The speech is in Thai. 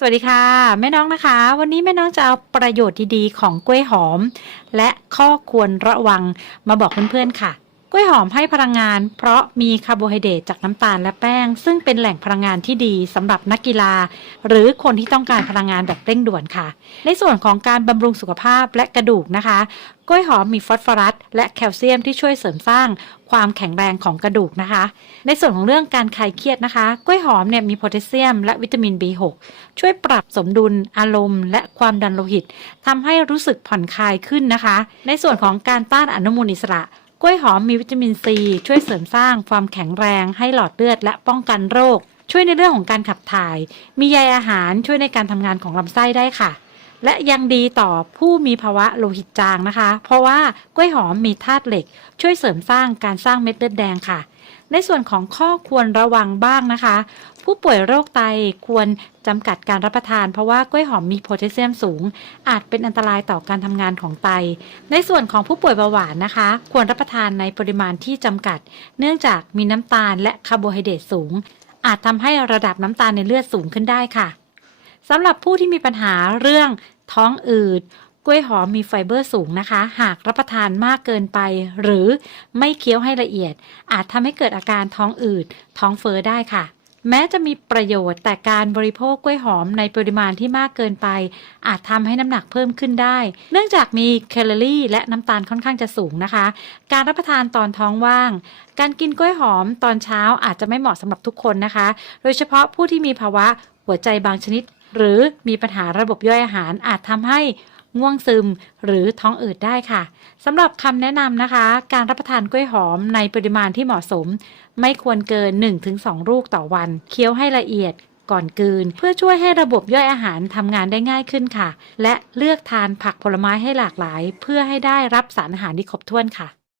สวัสดีค่ะ แม่น้องนะคะ วันนี้แม่น้องจะเอาประโยชน์ดีๆของกล้วยหอม และข้อควรระวังมาบอกเพื่อนๆค่ะ กล้วยหอมให้พลังงาน เพราะมีคาร์โบไฮเดรตจากน้ำตาลและแป้ง ซึ่งเป็นแหล่งพลังงานที่ดีสำหรับนักกีฬา หรือคนที่ต้องการพลังงานแบบเร่งด่วนค่ะ ในส่วนของการบำรุงสุขภาพและกระดูกนะคะ กล้วยหอมมีฟอสฟอรัส และแคลเซียมที่ช่วยเสริมสร้างความแข็งแรงของกระดูกนะคะ ในส่วนของเรื่องการคลายเครียดนะคะ กล้วยหอมเนี่ยมีโพแทสเซียมและวิตามิน B6 ช่วยปรับสมดุลอารมณ์ และความดันโลหิตทำให้รู้สึกผ่อนคลายขึ้นนะคะ ในส่วนของการต้านอนุมูลอิสระ กล้วยหอมมีวิตามินซี ช่วยเสริมสร้างความแข็งแรงให้หลอดเลือดและป้องกันโรค ช่วยในเรื่องของการขับถ่าย มีใยอาหารช่วยในการทำงานของลำไส้ได้ค่ะ และยังดีต่อผู้มีภาวะโลหิตจางนะคะ เพราะว่ากล้วยหอมมีธาตุเหล็ก ช่วยเสริมสร้างการสร้างเม็ดเลือดแดงค่ะ ในส่วนของข้อควรระวังบ้างนะคะ ผู้ป่วยโรคไตควรจำกัดการรับประทานเพราะว่ากล้วยหอมมีโพแทสเซียมสูง อาจเป็นอันตรายต่อการทำงานของไต ในส่วนของผู้ป่วยเบาหวานนะคะ ควรรับประทานในปริมาณที่จำกัด เนื่องจากมีน้ำตาลและคาร์โบไฮเดรตสูง อาจทำให้ระดับน้ำตาลในเลือดสูงขึ้นได้ค่ะสำหรับผู้ที่มีปัญหาเรื่องท้องอืด ล้วยหอมมีไฟเบอร์สูงนะคะ หากรับประทานมากเกินไป หรือไม่เคี้ยวให้ละเอียด อาจทำให้เกิดอาการท้องอืด ท้องเฟ้อได้ค่ะ แม้จะมีประโยชน์แต่การบริโภคกล้วยหอมในปริมาณที่มากเกินไป อาจทำให้น้ำหนักเพิ่มขึ้นได้ เนื่องจากมีแคลอรี่และน้ำตาลค่อนข้างจะสูงนะคะ การรับประทานตอนท้องว่าง การกินกล้วยหอมตอนเช้าอาจจะไม่เหมาะสำหรับทุกคนนะคะ โดยเฉพาะผู้ที่มีภาวะหัวใจบางชนิด หรือมีปัญหาระบบย่อยอาหารอาจทำให้ ง่วงซึม หรือท้องอืดได้ค่ะสำหรับคำแนะนำนะคะ การรับประทานกล้วยหอมในปริมาณที่เหมาะสม ไม่ควรเกิน 1-2 ลูกต่อวัน เคี้ยวให้ละเอียดก่อนกืน เพื่อช่วยให้ระบบย่อยอาหารทำงานได้ง่ายขึ้นค่ะ และเลือกทานผักผลไม้ให้หลากหลาย เพื่อให้ได้รับสารอาหารที่ครบถ้วนค่ะ